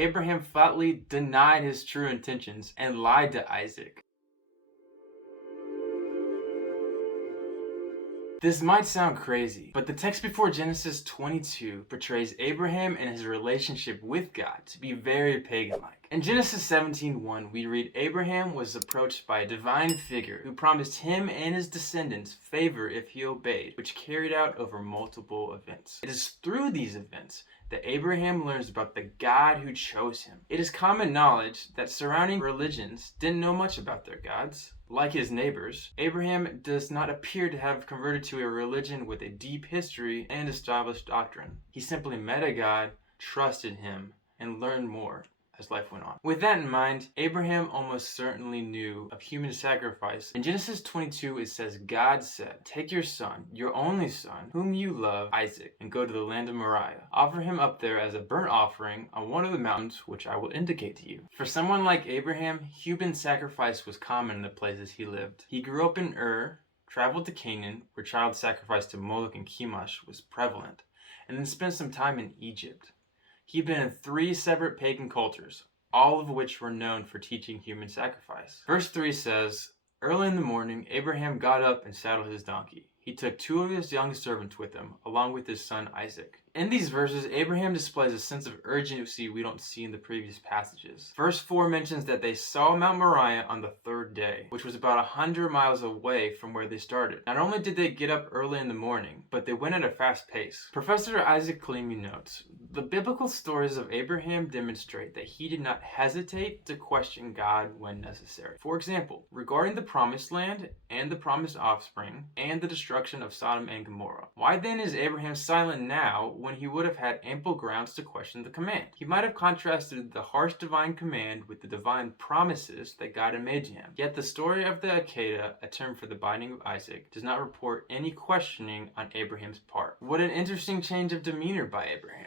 Abraham flatly denied his true intentions and lied to Isaac. This might sound crazy, but the text before Genesis 22 portrays Abraham and his relationship with God to be very pagan-like. In Genesis 17:1, we read Abraham was approached by a divine figure who promised him and his descendants favor if he obeyed, which carried out over multiple events. It is through these events that Abraham learns about the God who chose him. It is common knowledge that surrounding religions didn't know much about their gods. Like his neighbors, Abraham does not appear to have converted to a religion with a deep history and established doctrine. He simply met a God, trusted him, and learned more as life went on. With that in mind, Abraham almost certainly knew of human sacrifice. In Genesis 22, it says, God said, take your son, your only son, whom you love, Isaac, and go to the land of Moriah. Offer him up there as a burnt offering on one of the mountains, which I will indicate to you. For someone like Abraham, human sacrifice was common in the places he lived. He grew up in Ur, traveled to Canaan, where child sacrifice to Moloch and Chemosh was prevalent, and then spent some time in Egypt. He'd been in 3 separate pagan cultures, all of which were known for teaching human sacrifice. Verse 3 says, early in the morning, Abraham got up and saddled his donkey. He took 2 of his young servants with him, along with his son Isaac. In these verses, Abraham displays a sense of urgency we don't see in the previous passages. Verse 4 mentions that they saw Mount Moriah on the 3rd day, which was about 100 miles away from where they started. Not only did they get up early in the morning, but they went at a fast pace. Professor Isaac Kalimi notes, the biblical stories of Abraham demonstrate that he did not hesitate to question God when necessary. For example, regarding the promised land and the promised offspring and the destruction of Sodom and Gomorrah. Why then is Abraham silent now when he would have had ample grounds to question the command? He might have contrasted the harsh divine command with the divine promises that God had made to him. Yet the story of the Akedah, a term for the binding of Isaac, does not report any questioning on Abraham's part. What an interesting change of demeanor by Abraham.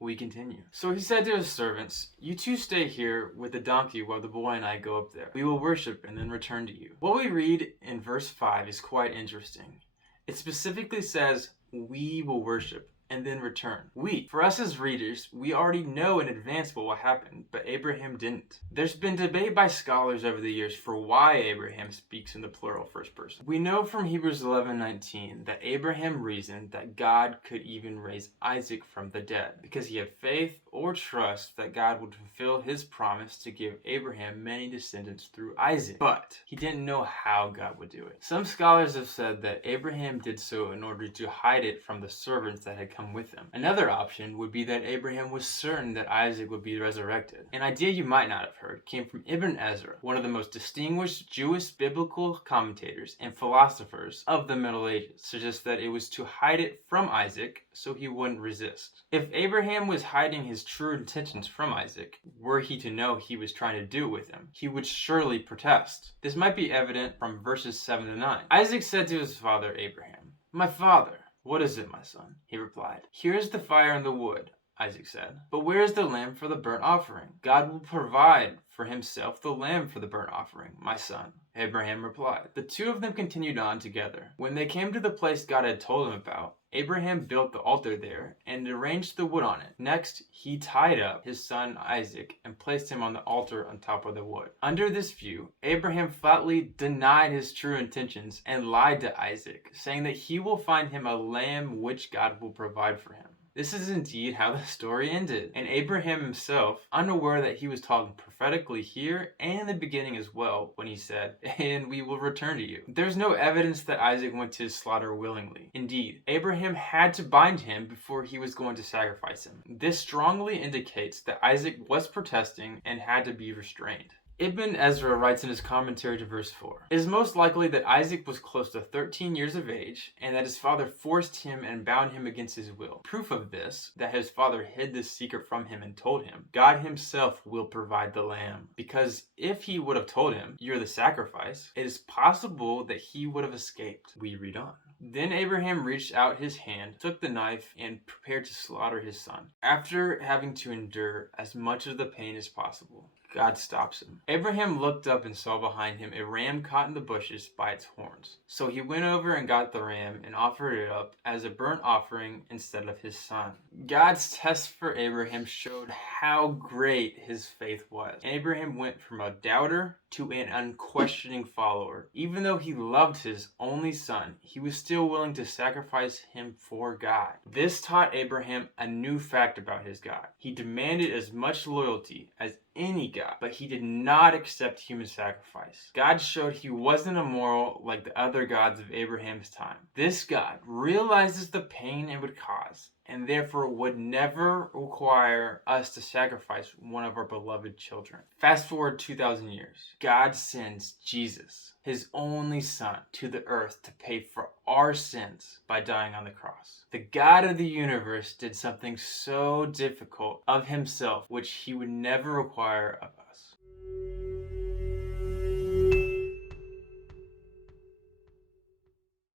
We continue. So he said to his servants, you two stay here with the donkey while the boy and I go up there. We will worship and then return to you. What we read in verse 5 is quite interesting. It specifically says, we will worship and then return. We, for us as readers, we already know in advance what will happen, but Abraham didn't. There's been debate by scholars over the years for why Abraham speaks in the plural first person. We know from Hebrews 11:19 that Abraham reasoned that God could even raise Isaac from the dead because he had faith or trust that God would fulfill his promise to give Abraham many descendants through Isaac. But he didn't know how God would do it. Some scholars have said that Abraham did so in order to hide it from the servants that had come with him. Another option would be that Abraham was certain that Isaac would be resurrected. An idea you might not have heard came from Ibn Ezra, one of the most distinguished Jewish biblical commentators and philosophers of the Middle Ages, suggests that it was to hide it from Isaac so he wouldn't resist. If Abraham was hiding his true intentions from Isaac, were he to know he was trying to do with him, he would surely protest. This might be evident from verses 7 to 9. Isaac said to his father Abraham, "My father." "What is it, my son?" he replied. "Here is the fire and the wood," Isaac said. "But where is the lamb for the burnt offering?" "God will provide for himself the lamb for the burnt offering, my son," Abraham replied. The two of them continued on together. When they came to the place God had told him about, Abraham built the altar there and arranged the wood on it. Next, he tied up his son Isaac and placed him on the altar on top of the wood. Under this view, Abraham flatly denied his true intentions and lied to Isaac, saying that he will find him a lamb which God will provide for him. This is indeed how the story ended, and Abraham himself, unaware that he was talking prophetically here and in the beginning as well, when he said, "And we will return to you." There's no evidence that Isaac went to his slaughter willingly. Indeed, Abraham had to bind him before he was going to sacrifice him. This strongly indicates that Isaac was protesting and had to be restrained. Ibn Ezra writes in his commentary to verse 4, "It is most likely that Isaac was close to 13 years of age and that his father forced him and bound him against his will. Proof of this, that his father hid this secret from him and told him, 'God himself will provide the lamb.' Because if he would have told him, 'You're the sacrifice,' it is possible that he would have escaped." We read on. Then Abraham reached out his hand, took the knife, and prepared to slaughter his son. After having to endure as much of the pain as possible, God stops him. Abraham looked up and saw behind him a ram caught in the bushes by its horns. So he went over and got the ram and offered it up as a burnt offering instead of his son. God's test for Abraham showed how great his faith was. Abraham went from a doubter to an unquestioning follower. Even though he loved his only son, he was still willing to sacrifice him for God. This taught Abraham a new fact about his God. He demanded as much loyalty as any God, but he did not accept human sacrifice. God showed he wasn't immoral like the other gods of Abraham's time. This God realizes the pain it would cause, and therefore would never require us to sacrifice one of our beloved children. Fast forward 2,000 years. God sends Jesus, his only son, to the earth to pay for our sins by dying on the cross. The God of the universe did something so difficult of himself, which he would never require of